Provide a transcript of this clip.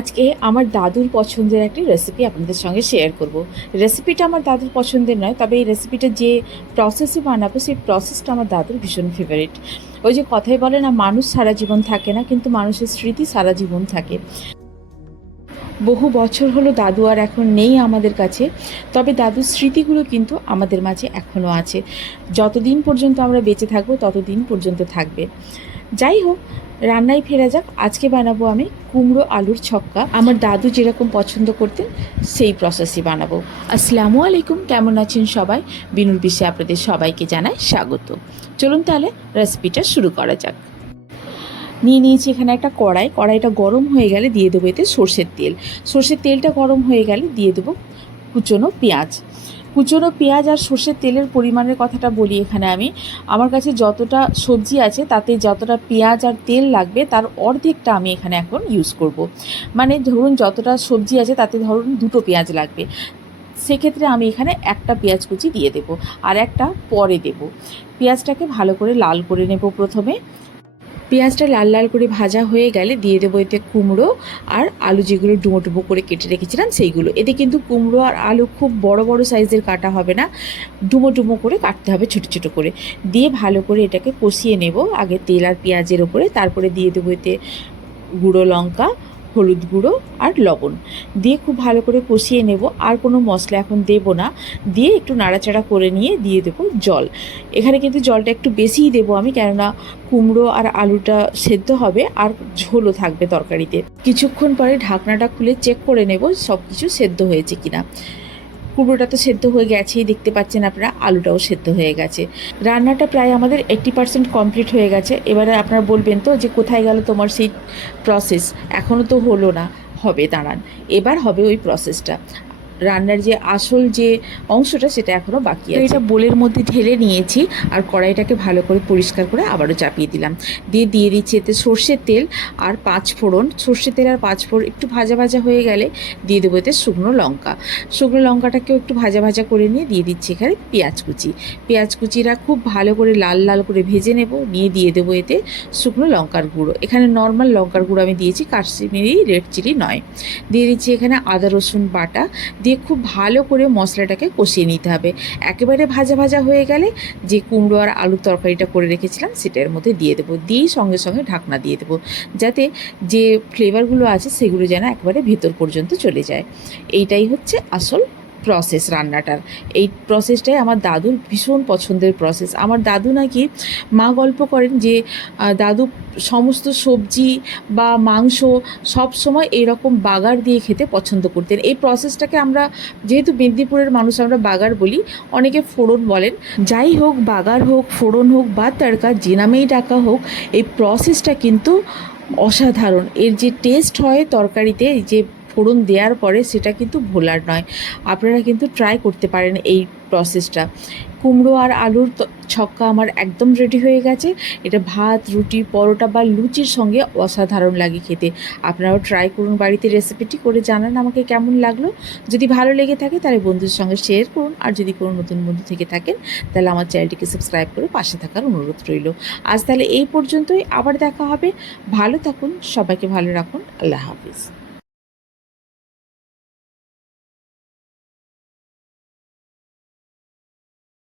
আজকে আমার দাদুর পছন্দের একটি রেসিপি আপনাদের সঙ্গে শেয়ার করব। রেসিপিটা আমার দাদুর পছন্দের নয়, তবে এই রেসিপিটা যে প্রসেসে বানাবো সেই প্রসেসটা আমার দাদুর ভীষণ ফেভারিট। ওই যে কথাই বলে না, মানুষ সারা জীবন থাকে না, কিন্তু মানুষের স্মৃতি সারা জীবন থাকে। বহু বছর হলো দাদু আর এখন নেই আমাদের কাছে, তবে দাদুর স্মৃতিগুলো কিন্তু আমাদের মাঝে এখনও আছে। যতদিন পর্যন্ত আমরা বেঁচে থাকবো ততদিন পর্যন্ত থাকবে। যাই হোক, রান্নায় ফেরা যাক। আজকে বানাবো আমি কুমড়ো আলুর ছক্কা। আমার দাদু যেরকম পছন্দ করতেন সেই প্রসেসই বানাবো। আসসালামু আলাইকুম, কেমন আছেন সবাই? বিনুর বিশ্বে আপনাদের সবাইকে জানাই স্বাগত। চলুন তাহলে রেসিপিটা শুরু করা যাক। নিয়ে নিয়েছি এখানে একটা কড়াইটা গরম হয়ে গেলে দিয়ে দেবো এতে সর্ষের তেল। সর্ষের তেলটা গরম হয়ে গেলে দিয়ে দেবো কুচনো পেঁয়াজ আর সর্ষের তেলের পরিমাণের কথাটা বলি এখানে আমি। আমার কাছে যতটা সবজি আছে তাতে যতটা পেঁয়াজ আর তেল লাগবে তার অর্ধেকটা আমি এখানে এখন ইউজ করব। মানে ধরুন যতটা সবজি আছে তাতে ধরুন 2টো পেঁয়াজ লাগবে, সেক্ষেত্রে আমি এখানে একটা পেঁয়াজ কুচি দিয়ে দেব আর একটা পরে দেব। পেঁয়াজটাকে ভালো করে লাল করে নেব প্রথমে। পেঁয়াজটা লাল লাল করে ভাজা হয়ে গেলে দিয়ে দেবো এতে কুমড়ো আর আলু, যেগুলো ডুমো ডুমো করে কেটে রেখেছিলাম সেইগুলো। এতে কিন্তু কুমড়ো আর আলু খুব বড় বড় সাইজের কাটা হবে না, ডুমো ডুমো করে কাটতে হবে, ছোটো ছোটো করে। দিয়ে ভালো করে এটাকে কষিয়ে নেব আগে তেল আর পেঁয়াজের ওপরে। তারপরে দিয়ে দেবো এতে গুঁড়ো লঙ্কা, হলুদ গুঁড়ো আর লবণ দিয়ে খুব ভালো করে কষিয়ে নেব। আর কোনো মশলা এখন দেব না। দিয়ে একটু নাড়াচাড়া করে নিয়ে দিয়ে দেবো জল। এখানে কিন্তু জলটা একটু বেশিই দেবো আমি, কেননা কুমড়ো আর আলুটা সেদ্ধ হবে আর ঝোলও থাকবে তরকারিতে। কিছুক্ষণ পরে ঢাকনাটা খুলে চেক করে নেব সব কিছু সেদ্ধ হয়েছে কিনা। কুমড়োটা তো সেদ্ধ হয়ে গেছেই, দেখতে পাচ্ছেন আপনারা, আলুটাও সেদ্ধ হয়ে গেছে। রান্নাটা প্রায় আমাদের 80% কমপ্লিট হয়ে গেছে। এবারে আপনারা বলবেন তো যে কোথায় গেল তোমার সেই প্রসেস, এখনও তো হলো না। হবে, দাঁড়ান, এবার হবে ওই প্রসেসটা। রান্নার যে আসল যে অংশটা সেটা এখনও বাকি আছে। এটা বোলের মধ্যে ঢেলে নিয়েছি আর কড়াইটাকে ভালো করে পরিষ্কার করে আবারও চাপিয়ে দিলাম। দিয়ে দিচ্ছি এতে সর্ষের তেল আর 5 ফোড়ন। সর্ষের তেল আর 5 ফোড়ন একটু ভাজা ভাজা হয়ে গেলে দিয়ে দেবো এতে শুকনো লঙ্কাটাকেও একটু ভাজা ভাজা করে নিয়ে দিয়ে দিচ্ছি এখানে পেঁয়াজ কুচিরা খুব ভালো করে লাল লাল করে ভেজে নেব। নিয়ে দিয়ে দেবো এতে শুকনো লঙ্কার গুঁড়ো। এখানে নর্মাল লঙ্কার গুঁড়ো আমি দিয়েছি, কাশ্মীরি রেড চিলি নয়। দিয়ে দিচ্ছি এখানে আদা রসুন বাটা। দিয়ে খুব ভালো করে মশলাটাকে কষিয়ে নিতে হবে। একেবারে ভাজা ভাজা হয়ে গেলে যে কুমড়ো আর আলুর তরকারিটা করে রেখেছিলাম সেটার মধ্যে দিয়ে দেবো। দিয়েই সঙ্গে সঙ্গে ঢাকনা দিয়ে দেবো, যাতে যে ফ্লেভারগুলো আছে সেগুলো যেন একেবারে ভেতর পর্যন্ত চলে যায়। এইটাই হচ্ছে আসল প্রসেস রান্নাটার। এই প্রসেসটাই আমার দাদুর ভীষণ পছন্দের প্রসেস। আমার দাদু নাকি, মা গল্প করেন যে দাদু সমস্ত সবজি বা মাংস সব সময় এরকম বাগার দিয়ে খেতে পছন্দ করতেন। এই প্রসেসটাকে আমরা, যেহেতু মেদিনীপুরের মানুষ, আমরা বাগার বলি, অনেকে ফোড়ন বলেন। যাই হোক, বাগার হোক, ফোড়ন হোক বা তড়কা, যে নামেই ডাকা হোক, এই প্রসেসটা কিন্তু অসাধারণ। এর যে টেস্ট হয় তরকারিতে, যে ফোড়ন দেওয়ার পরে, সেটা কিন্তু ভোলার নয়। আপনারা কিন্তু ট্রাই করতে পারেন এই প্রসেসটা। কুমড়ো আর আলুর ছক্কা আমার একদম রেডি হয়ে গেছে। এটা ভাত, রুটি, পরোটা বা লুচির সঙ্গে অসাধারণ লাগে খেতে। আপনারাও ট্রাই করুন বাড়িতে, রেসিপিটি করে জানান আমাকে কেমন লাগলো। যদি ভালো লেগে থাকে তাহলে বন্ধুদের সঙ্গে শেয়ার করুন। আর যদি কোনো নতুন বন্ধু থেকে থাকেন তাহলে আমার চ্যানেলটিকে সাবস্ক্রাইব করে পাশে থাকার অনুরোধ রইল। আজ তাহলে এই পর্যন্তই, আবার দেখা হবে। ভালো থাকুন, সবাইকে ভালো রাখুন। আল্লাহ হাফিজ।